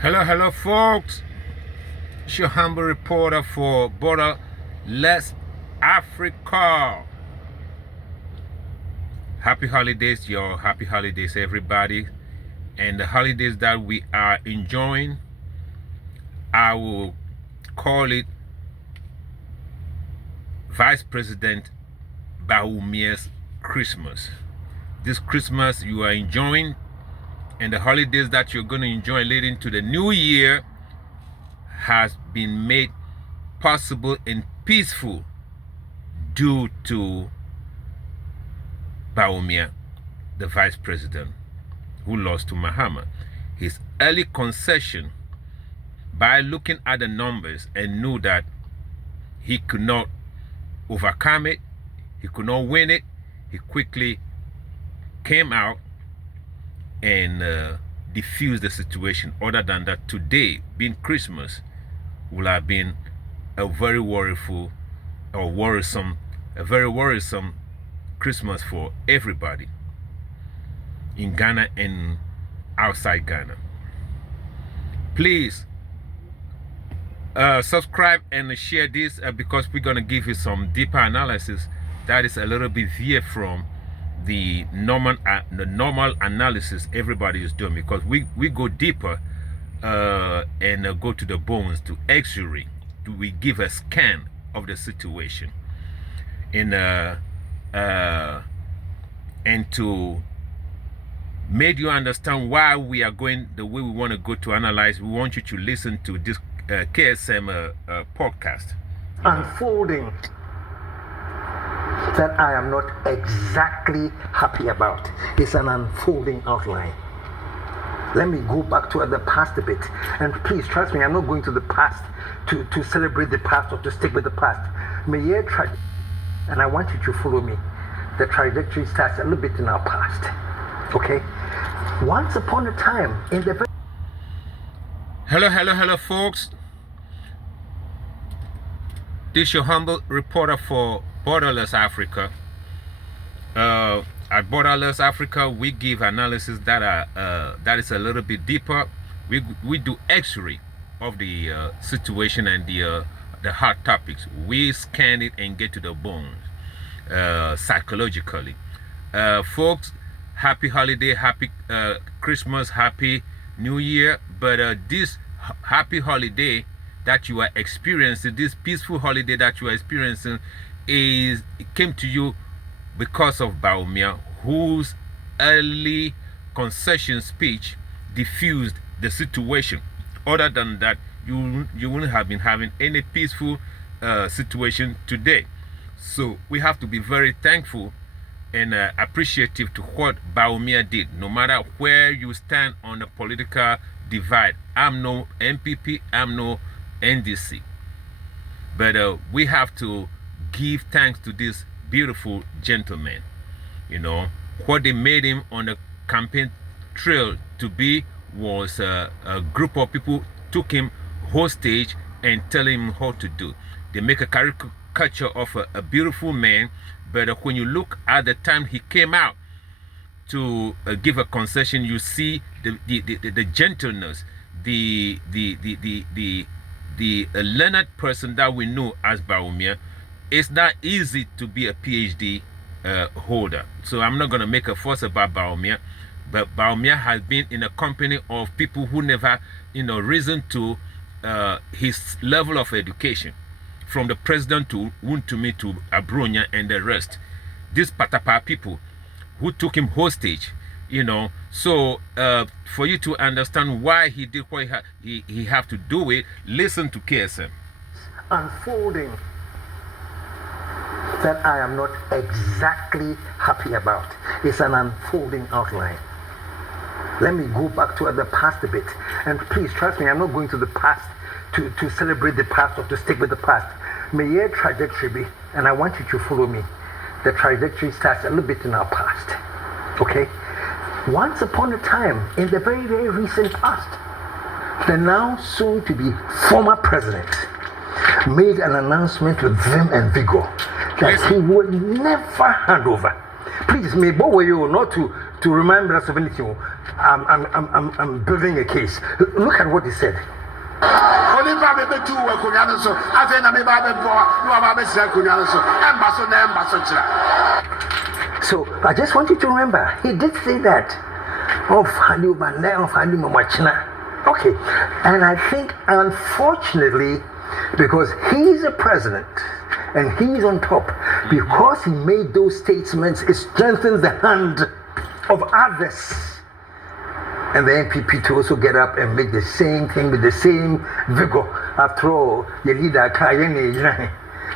Hello, folks. It's your humble reporter for Borderless Africa. Happy holidays, y'all. Happy holidays, everybody. And the holidays that we are enjoying, I will call it Vice President Bawumia'S Christmas. This Christmas you are enjoying, and the holidays that you're going to enjoy leading to the new year has been made possible and peaceful due to Bawumia, the vice president who lost to Mahama. His early concession, by looking at the numbers and knew that he could not overcome it, he could not win it, he quickly came out and diffuse the situation. Other than that, today being Christmas will have been a very worrisome Christmas for everybody in Ghana and outside Ghana. Please subscribe and share this because we're going to give you some deeper analysis that is a little bit veer from the normal analysis everybody is doing, because we go deeper and go to the bones, to X-ray. We give a scan of the situation and to make you understand why we are going the way we want to go to analyze. We want you to listen to this KSM podcast. Unfolding that I am not exactly happy about. It's an unfolding outline. Let me go back to the past a bit. And please trust me, I'm not going to the past to celebrate the past or to stick with the past. And I want you to follow me. The trajectory starts a little bit in our past. Okay? Once upon a time, in the... Hello, folks. This is your humble reporter for Borderless Africa. At Borderless Africa, we give analysis that is a little bit deeper. We do X-ray of the situation and the hot topics. We scan it and get to the bones psychologically. Folks, happy holiday, happy Christmas, happy New Year. But this happy holiday that you are experiencing, this peaceful holiday that you are experiencing, it came to you because of Bawumia, whose early concession speech diffused the situation. Other than that, you wouldn't have been having any peaceful situation today. So we have to be very thankful and appreciative to what Bawumia did, no matter where you stand on the political divide. I'm no MPP, I'm no NDC. But we have to give thanks to this beautiful gentleman. You know, what they made him on the campaign trail to be was a group of people took him hostage and telling him how to do. They make a caricature of a beautiful man, but when you look at the time he came out to give a concession, you see the gentleness, the learned person that we know as Bawumia. It's not easy to be a PhD holder. So I'm not going to make a fuss about Bawumia, but Bawumia has been in a company of people who never, risen to his level of education, from the president to Wuntumi to Abronya and the rest. These Patapa people who took him hostage, So for you to understand why he did what he have to do it, listen to KSM. Unfolding that I am not exactly happy about. It's an unfolding outline. Let me go back to the past a bit. And please trust me, I'm not going to the past to celebrate the past or to stick with the past. May your trajectory be, and I want you to follow me. The trajectory starts a little bit in our past. Okay? Once upon a time, in the very, very recent past, the now soon to be former president made an announcement with vim and vigor that he would never hand over. Please, me bow you not to remind us of anything. I'm building a case. Look at what he said. So I just want you to remember, he did say that. Okay, and I think unfortunately, because he's a president and he's on top, because he made those statements, it strengthens the hand of others. And the NPP to also get up and make the same thing with the same vigor. After all, your leader,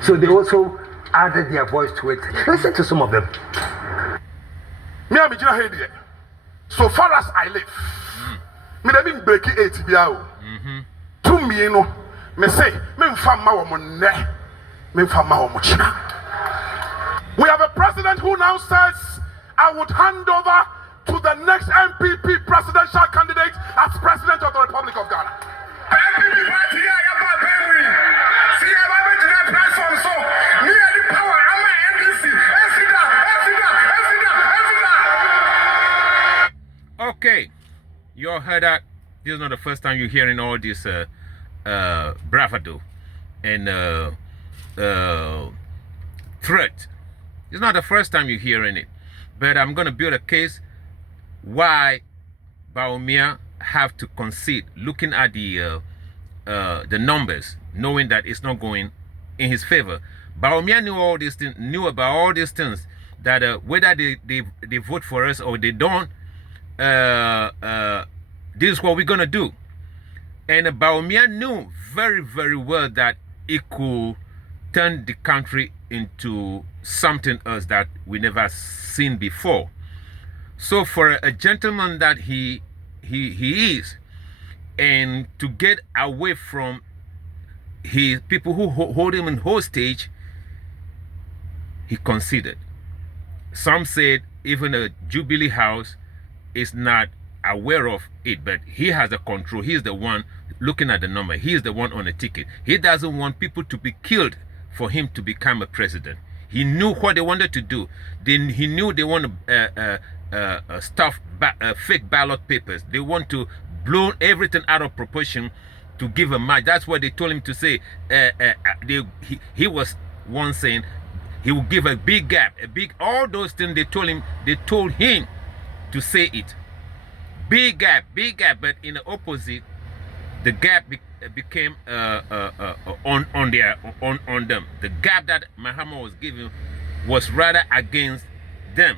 so they also added their voice to it. Listen to some of them. So far as I live, me dey mean break 8 biao. To me no, me say me mfa ma wo monne, me mfa ma wo mochina. We have a president who now says I would hand over to the next MPP presidential candidate as president of the Republic of Ghana. Okay, you all heard that. This is not the first time you're hearing all this bravado and threat. It's not the first time you're hearing it. But I'm going to build a case why Bawumia have to concede, looking at the numbers, knowing that it's not going in his favor. Bawumia knew all these things, knew about all these things, that whether they vote for us or they don't, this is what we're gonna do. And Bawumia knew very, very well that it could turn the country into something else that we never seen before. So for a gentleman that he is, and to get away from his people who hold him in hostage, he conceded. Some said even a Jubilee House is not aware of it, but he has the control. He is the one looking at the number. He is the one on the ticket. He doesn't want people to be killed for him to become a president. He knew what they wanted to do. Then he knew they want to stuff fake ballot papers. They want to blow everything out of proportion to give a match. That's what they told him to say. He was once saying he would give a big gap, all those things they told him to say it. Big gap, but in the opposite, the gap became on them. The gap that Mahama was giving was rather against them,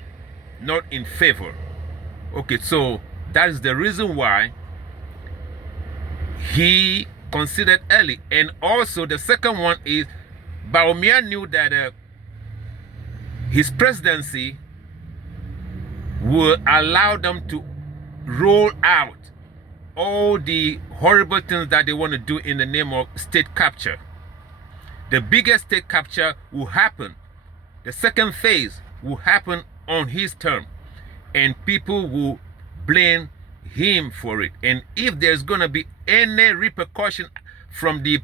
not in favor. Okay, so that is the reason why he considered early. And also the second one is Bawumia knew that his presidency will allow them to roll out all the horrible things that they want to do in the name of state capture. The biggest state capture will happen. The second phase will happen on his term, and people will blame him for it. And if there's going to be any repercussion from the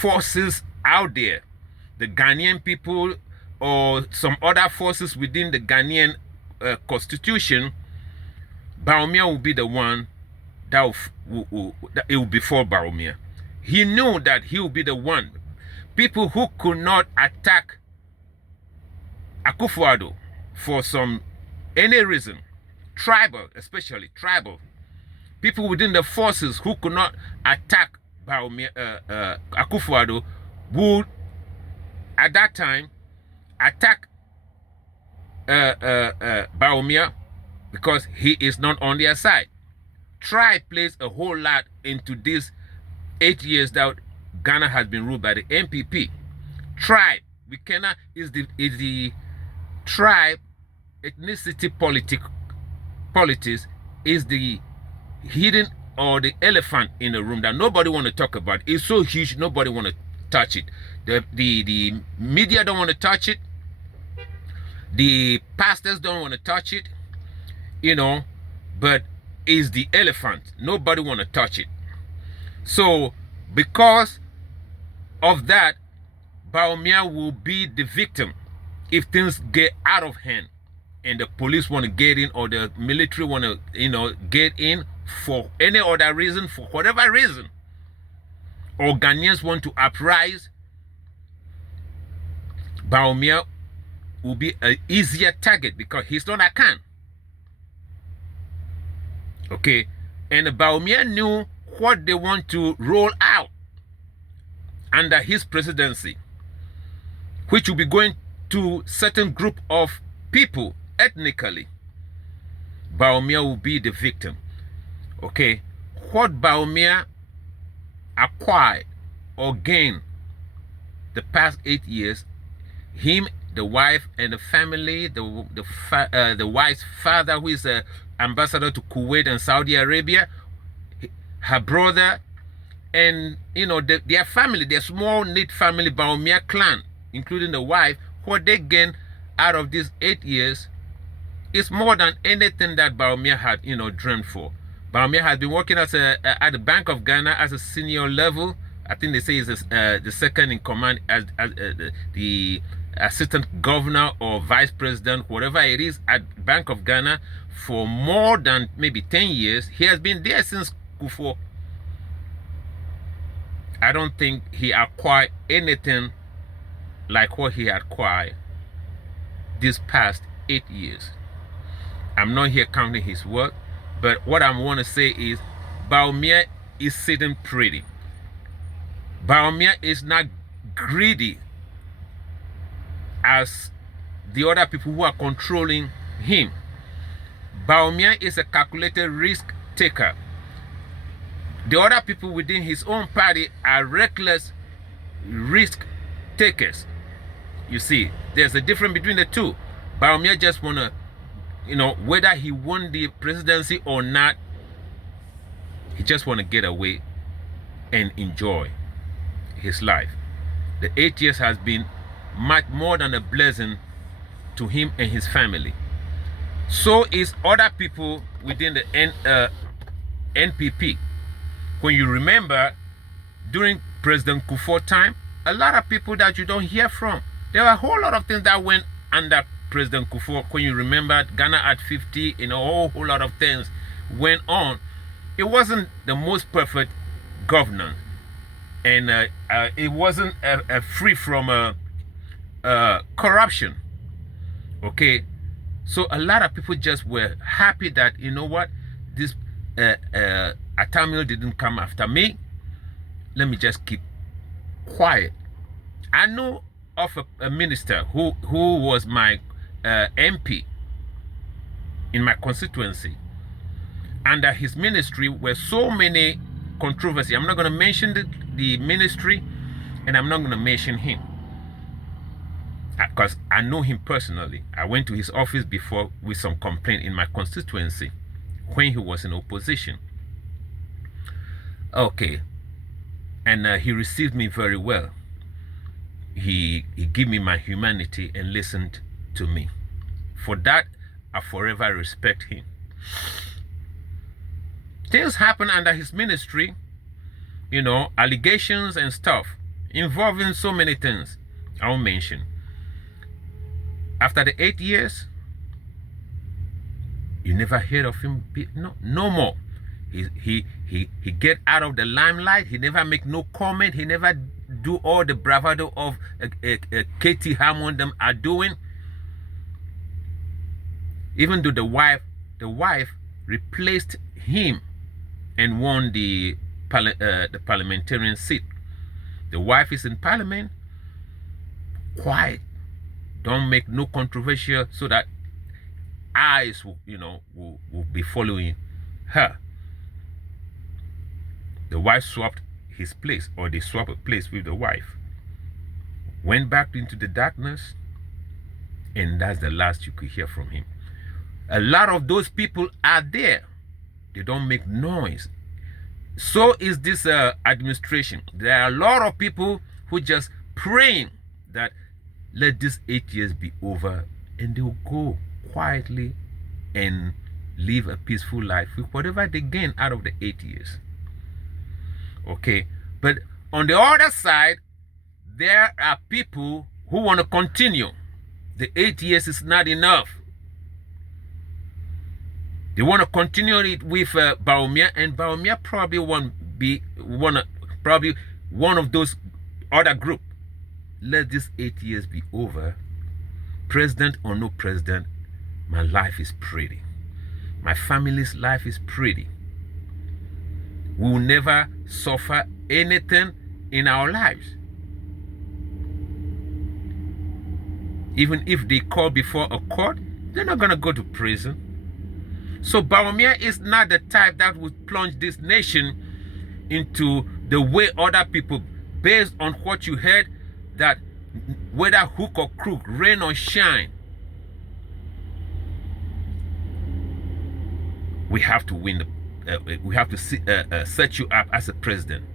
forces out there, the Ghanaian people or some other forces within the Ghanaian constitution, Bawumia will be the one that it will be for Bawumia. He knew that he will be the one. People who could not attack Akufo Addo for any reason, tribal, especially tribal, people within the forces who could not attack Akufo Addo would at that time attack Bawumia because he is not on their side. Tribe plays a whole lot into this 8 years that Ghana has been ruled by the MPP. Tribe, is the tribe ethnicity politics is the hidden or the elephant in the room that nobody want to talk about. It's so huge, nobody want to touch it. The media don't want to touch it. The pastors don't want to touch it, but it's the elephant. Nobody want to touch it. So because of that, Bawumia will be the victim if things get out of hand. and the police want to get in, or the military want to, get in for any other reason, for whatever reason, or Ghanaians want to uprise, Bawumia will be an easier target because he's not a can. Okay, and Bawumia knew what they want to roll out under his presidency, which will be going to certain group of people ethnically. Bawumia will be the victim. Okay, what Bawumia acquired or gained the past 8 years, him, the wife, and the family, the wife's father, who is an ambassador to Kuwait and Saudi Arabia, her brother, and their family, their small knit family, Bawumia clan, including the wife, what they gain out of these 8 years is more than anything that Bawumia had dreamed for. Bawumia has been working at the Bank of Ghana as a senior level. I think they say he's the second in command as the assistant governor or vice president, whatever it is, at Bank of Ghana for more than maybe 10 years. He has been there since Akufo. I don't think he acquired anything like what he acquired this past 8 years. I'm not here counting his work, but what I want to say is Bawumia is sitting pretty. Bawumia is not greedy as the other people who are controlling him. Bawumia is a calculated risk taker. The other people within his own party are reckless risk takers. You see, there's a difference between the two. Bawumia just want to, whether he won the presidency or not, he just want to get away and enjoy his life. The 8 years has been much more than a blessing to him and his family. So is other people within the NPP. When you remember, during President Kufuor time, a lot of people that you don't hear from. There were a whole lot of things that went under President Kufuor. When you remember, Ghana at 50, a whole lot of things went on. It wasn't the most perfect governance, and it wasn't free from corruption. Okay, so a lot of people just were happy that, this Atamil didn't come after me. Let me just keep quiet. I know of a minister who was my MP in my constituency. Under his ministry were so many controversies. I'm not going to mention the ministry, and I'm not going to mention him because I know him personally. I went to his office before with some complaint in my constituency when he was in opposition. Okay, and he received me very well. He gave me my humanity and listened to me. For that, I forever respect him. Things happen under his ministry, allegations and stuff involving so many things I won't mention. After the 8 years, you never heard of him. No more. He get out of the limelight. He never make no comment. He never do all the bravado of Katie Hammond them are doing. Even though the wife replaced him and won the parliamentarian seat. The wife is in parliament, quiet, don't make no controversial, so that eyes will be following her. The wife swapped his place, or they swapped a place with the wife. Went back into the darkness, and that's the last you could hear from him. A lot of those people are there. They don't make noise. So is this administration. There are a lot of people who just praying that let this 8 years be over, and they'll go quietly and live a peaceful life with whatever they gain out of the 8 years. Okay, but on the other side, there are people who want to continue. The 8 years is not enough. They want to continue it with Bawumia, and Bawumia probably probably one of those other group. Let this 8 years be over. President or no president, my life is pretty. My family's life is pretty. We will never suffer anything in our lives. Even if they call before a court, they're not going to go to prison. So Bawumia is not the type that would plunge this nation into the way other people, based on what you heard, that whether hook or crook, rain or shine, we have to win. We have to set you up as a president.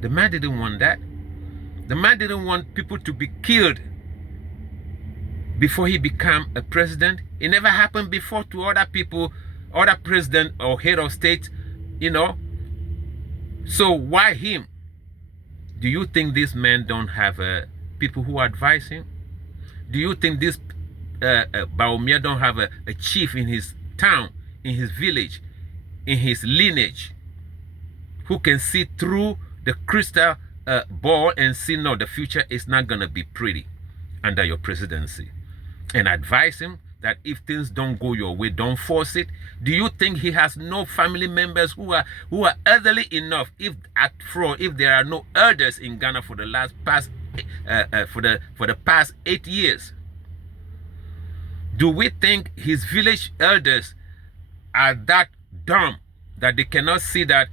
The man didn't want that. The man didn't want people to be killed before he became a president. It never happened before to other people, other president or head of state, you know. So why him? Do you think this man don't have people who advise him? Do you think this Bawumia don't have a chief in his town, in his village, in his lineage, who can see through the crystal ball and see, no, the future is not going to be pretty under your presidency, and advise him that if things don't go your way, don't force it? Do you think he has no family members who are elderly enough, if there are no elders in Ghana for the past 8 years? Do we think his village elders are that dumb that they cannot see that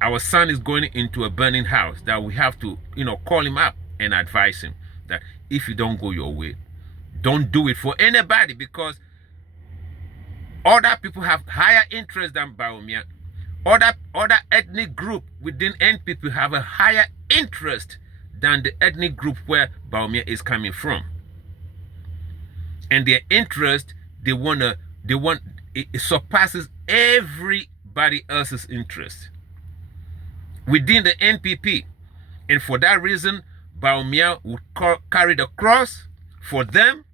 our son is going into a burning house, that we have to, you know, call him up and advise him that if you don't go your way, don't do it for anybody, because other people have higher interest than Bawumia. Other ethnic group within NPP have a higher interest than the ethnic group where Bawumia is coming from. And their interest, it surpasses everybody else's interest within the NPP. And for that reason, Bawumia would carry the cross for them.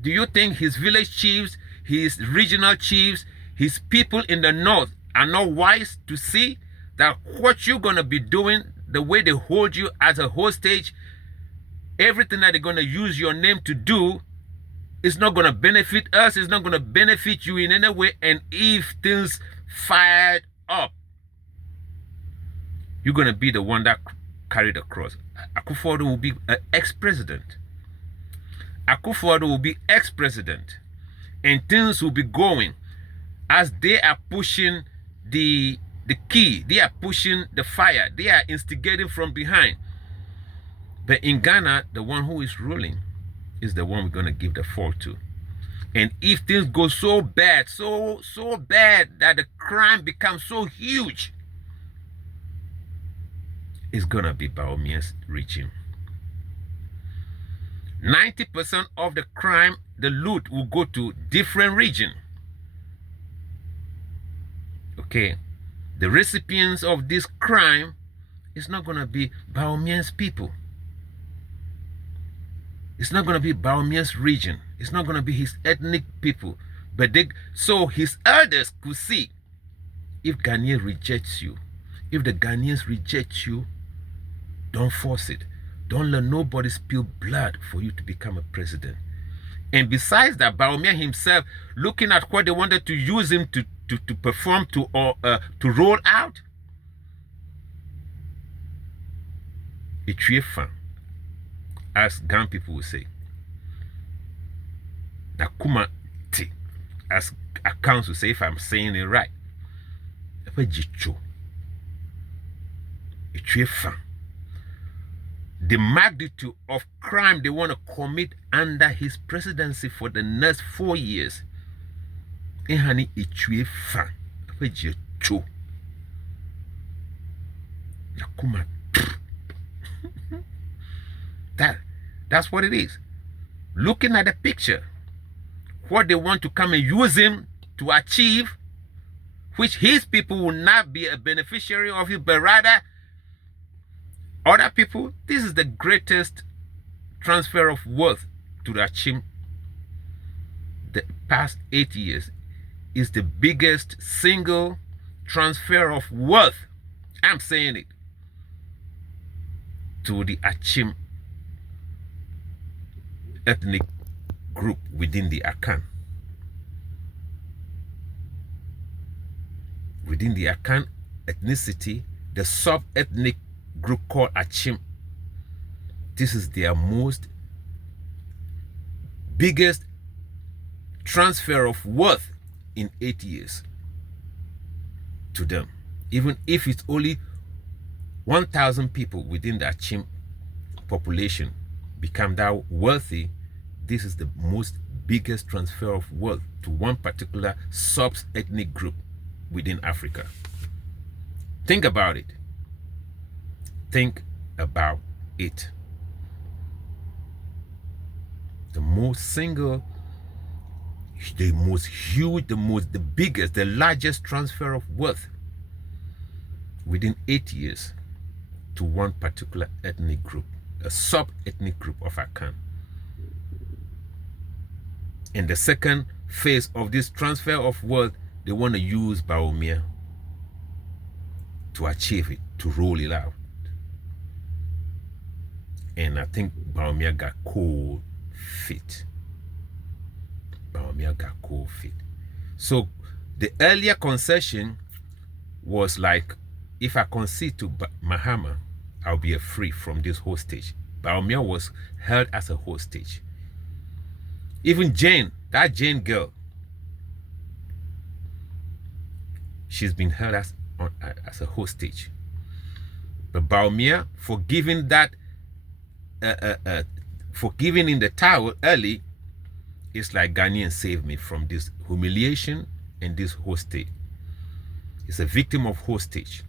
Do you think his village chiefs, his regional chiefs, his people in the north are not wise to see that what you're going to be doing, the way they hold you as a hostage, everything that they're going to use your name to do, is not going to benefit us, it's not going to benefit you in any way, and if things fired up, you're going to be the one that carried the cross. Akufo Addo will be an ex-president. Akufo Addo will be ex-president, and things will be going as they are pushing the key, they are pushing the fire, they are instigating from behind. But in Ghana, the one who is ruling is the one we're going to give the fall to. And if things go so bad, so bad that the crime becomes so huge, it's going to be Bawumia's regime. 90% of the crime, the loot, will go to different region. Okay, the recipients of this crime is not going to be Bawumia's people. It's not going to be Bawumia's region. It's not going to be his ethnic people. But so his elders could see, if Ghanaian rejects you, if the Ghanaians reject you, don't force it. Don't let nobody spill blood for you to become a president. And besides that, Bawumia himself, looking at what they wanted to use him to perform, to roll out, it's fan, as Ghan people will say. Nakuma ti, as accounts will say, if I'm saying it right. It's fan. The magnitude of crime they want to commit under his presidency for the next 4 years. Ehani itwe fan. Nakuma. That's what it is. Looking at the picture, what they want to come and use him to achieve, which his people will not be a beneficiary of it, but rather other people. This is the greatest transfer of wealth to achieve the past 8 years. is the biggest single transfer of wealth, I'm saying it, to the Achim ethnic group within the Akan. Within the Akan ethnicity, the sub-ethnic group called Achim, this is their biggest transfer of wealth in 8 years to them. Even if it's only 1,000 people within the Achim population become that wealthy, this is the biggest transfer of wealth to one particular sub-ethnic group within Africa. Think about it. Think about it. The biggest, the largest transfer of wealth within 8 years to one particular ethnic group, a sub-ethnic group of Akan. In the second phase of this transfer of wealth, they want to use Bawumia to achieve it, to roll it out. And I think Bawumia got cold feet. Bawumia got cold feet. So the earlier concession was like, if I concede to Mahama, I'll be free from this hostage. Bawumia was held as a hostage. Even Jane, that Jane girl, she's been held as a hostage. But Bawumia, for giving in the towel early, it's like Ghanaian saved me from this humiliation and this hostage. He's a victim of hostage.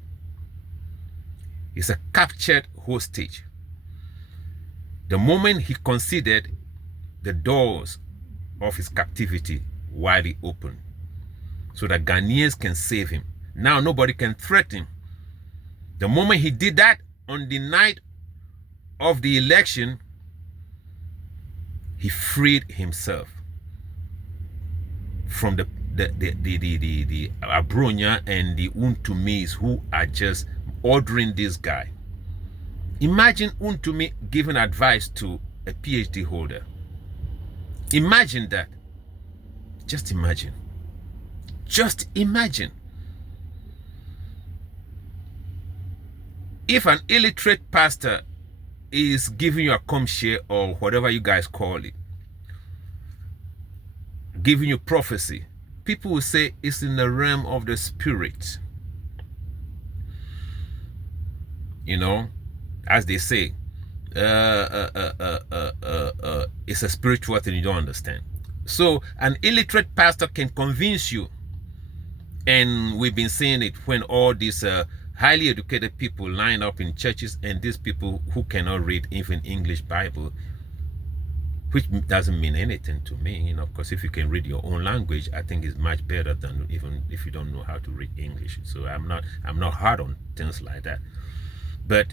He's a captured hostage. The moment he conceded, the doors of his captivity widely open so that Ghanaians can save him. Now nobody can threaten him. The moment he did that, on the night of the election, he freed himself from the Abronya and the Untumis who are just ordering this guy. Imagine Untumi giving advice to a PhD holder. Imagine that. Just imagine. Just imagine. If an illiterate pastor is giving you a comshare or whatever you guys call it, giving you prophecy, people will say it's in the realm of the spirit. You know, as they say, it's a spiritual thing you don't understand. So an illiterate pastor can convince you, and we've been saying it when all these highly educated people line up in churches, and these people who cannot read even English Bible, which doesn't mean anything to me, you know, because if you can read your own language, I think it's much better than even if you don't know how to read English. So I'm not hard on things like that. But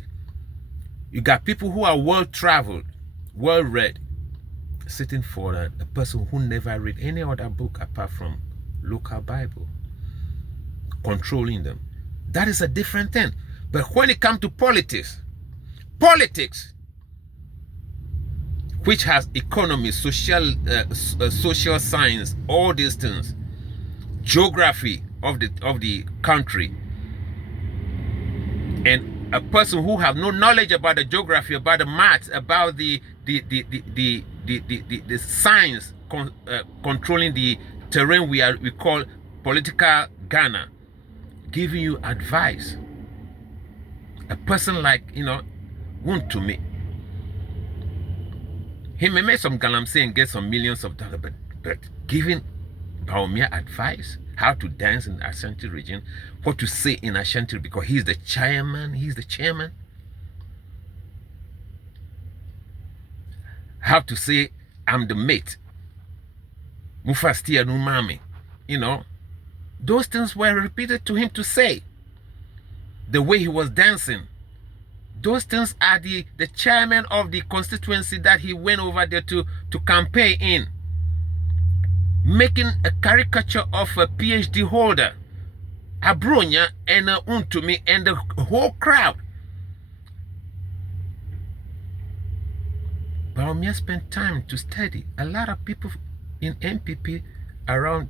you got people who are well-traveled, well-read, sitting for a person who never read any other book apart from local Bible, controlling them. That is a different thing. But when it comes to politics, which has economy, social science, all these things, geography of the country, and a person who have no knowledge about the geography, about the maths, about the science controlling the terrain we call political Ghana, giving you advice. A person like, you know, Untumi, he may make some galamsey and get some millions of dollars, but giving Bawumia advice, how to dance in the Ashanti region, what to say in Ashanti, because he's the chairman, how to say, I'm the mate, Mufastia Numami, you know, those things were repeated to him to say. The way he was dancing, those things are the chairman of the constituency that he went over there to campaign in. making a caricature of a PhD holder, Abronya and Untumi and the whole crowd. Bawumia spent time to study. A lot of people in NPP around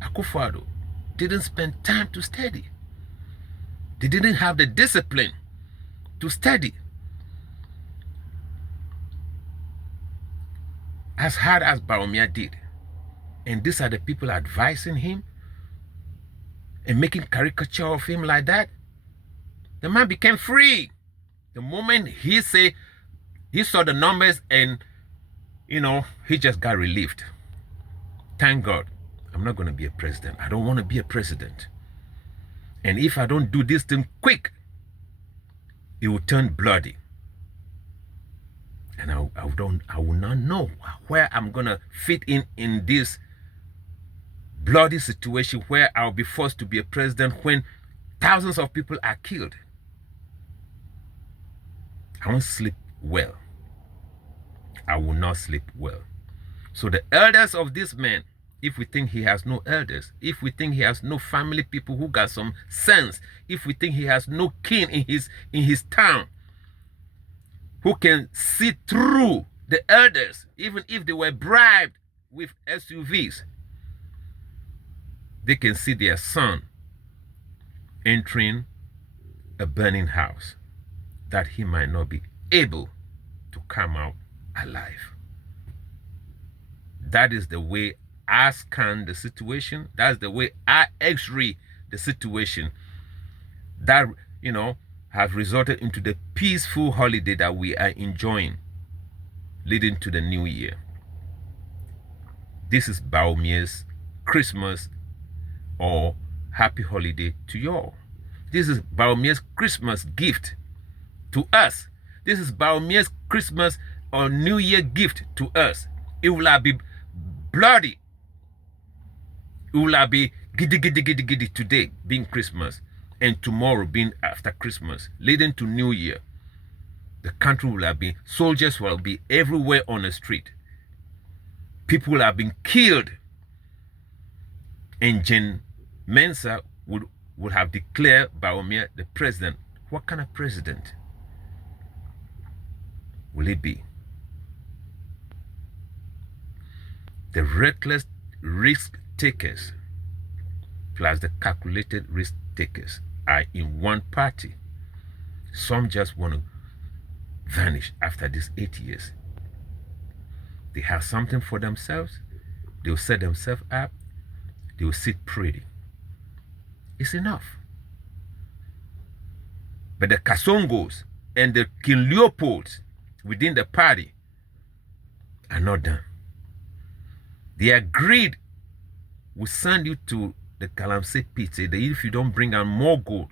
Akufo Addo didn't spend time to study. They didn't have the discipline to study. As hard as Bawumia did. And these are the people advising him and making caricature of him like that. The man became free. The moment he saw the numbers and, he just got relieved. Thank God, I'm not going to be a president. I don't want to be a president. And if I don't do this thing quick, it will turn bloody. And I will not know where I'm going to fit in this bloody situation where I'll be forced to be a president when thousands of people are killed. I won't sleep well. I will not sleep well. So the elders of this man, if we think he has no elders, if we think he has no family people who got some sense, if we think he has no kin in his town who can see through the elders, even if they were bribed with SUVs, they can see their son entering a burning house, that he might not be able to come out alive. That is the way I scan the situation. That's the way I x-ray the situation that, has resulted into the peaceful holiday that we are enjoying leading to the new year. This is Bawumia'S Christmas or happy holiday to y'all. This is Bawumia'S Christmas gift to us. This is Bawumia'S Christmas or New Year gift to us. It will be bloody. It will be giddy today being Christmas and tomorrow being after Christmas, leading to New Year. The country will have been, soldiers will be everywhere on the street. People have been killed. And Jen Mensa would have declared Bawumia the president. What kind of president will it be? The reckless risk takers plus the calculated risk takers are in one party. Some just want to vanish after these 8 years. They have something for themselves. They'll set themselves up. They will sit pretty. It's enough. But the Kasongos and the King Leopolds within the party are not done. Their greed will send you to the Galamsey pit. That if you don't bring out more gold,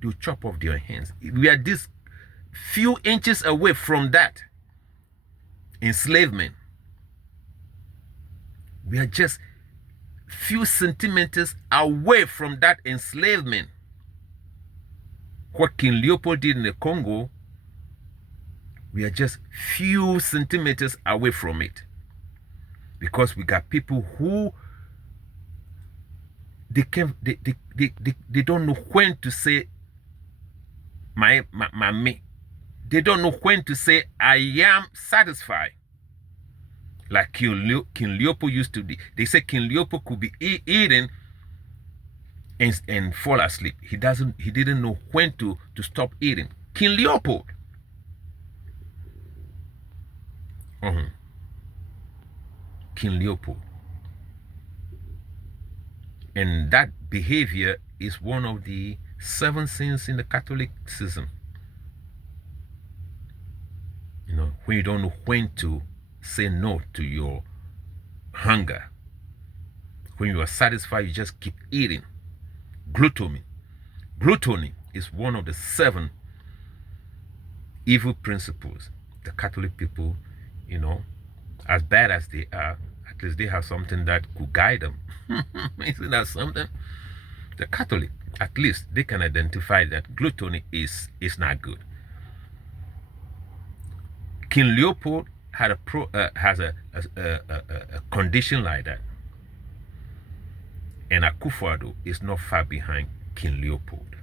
they'll chop off your hands. We are this few inches away from that enslavement. We are just few centimeters away from that enslavement. What King Leopold did in the Congo, we are just few centimeters away from it. Because we got people who they don't know when to say my me. They don't know when to say I am satisfied. Like King Leopold used to be. They say King Leopold could be eating and fall asleep. He didn't know when to stop eating. King Leopold. King Leopold. And that behavior is one of the 7 sins in the Catholicism. When you don't know when to say no to your hunger. When you are satisfied, you just keep eating. Gluttony. Gluttony is one of the 7 evil principles. The Catholic people, as bad as they are, at least they have something that could guide them. Isn't that something? The Catholic, at least they can identify that gluttony is not good. King Leopold has a condition like that. And Akufo Addo is not far behind King Leopold.